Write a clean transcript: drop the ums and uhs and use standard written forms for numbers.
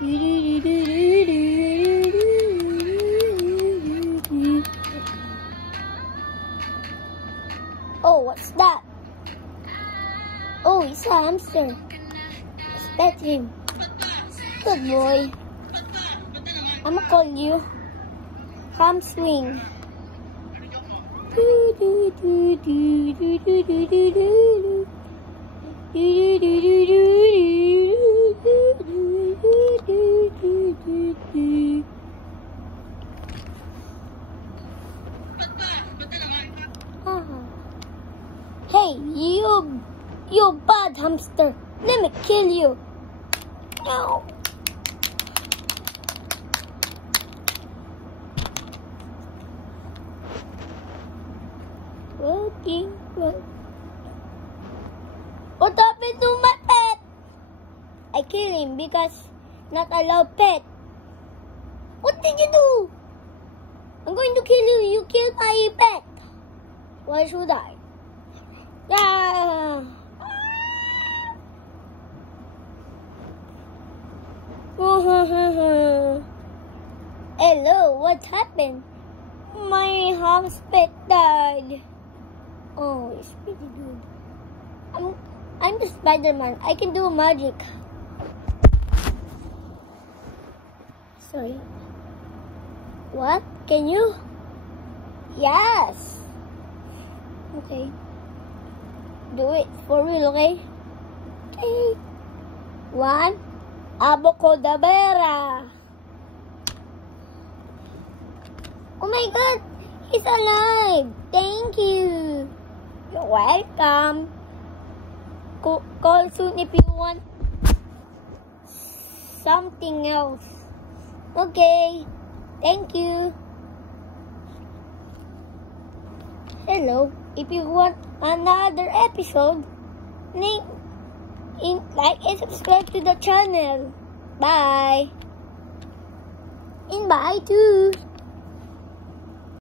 Oh, what's that? Oh, it's a hamster. Let's pet him. Good boy. I'm gonna call you Ham Swing. Hey, you bad hamster. Let me kill you. Ow. Working. What happened to my pet? I killed him because not allowed pet. What did you do? I'm going to kill you. You killed my pet. Why should I? Ah. Hello, what happened? My house pet died. Oh, it's pretty good. I'm the Spider-Man. I can do magic. Sorry. What? Can you? Yes. Okay. Do it for real, okay? Okay. 1, Abacadabra. Oh my God, he's alive. Thank you. You're welcome. Call soon if you want something else. Okay. Thank you. Hello. If you want another episode, like and subscribe to the channel. Bye. And bye too.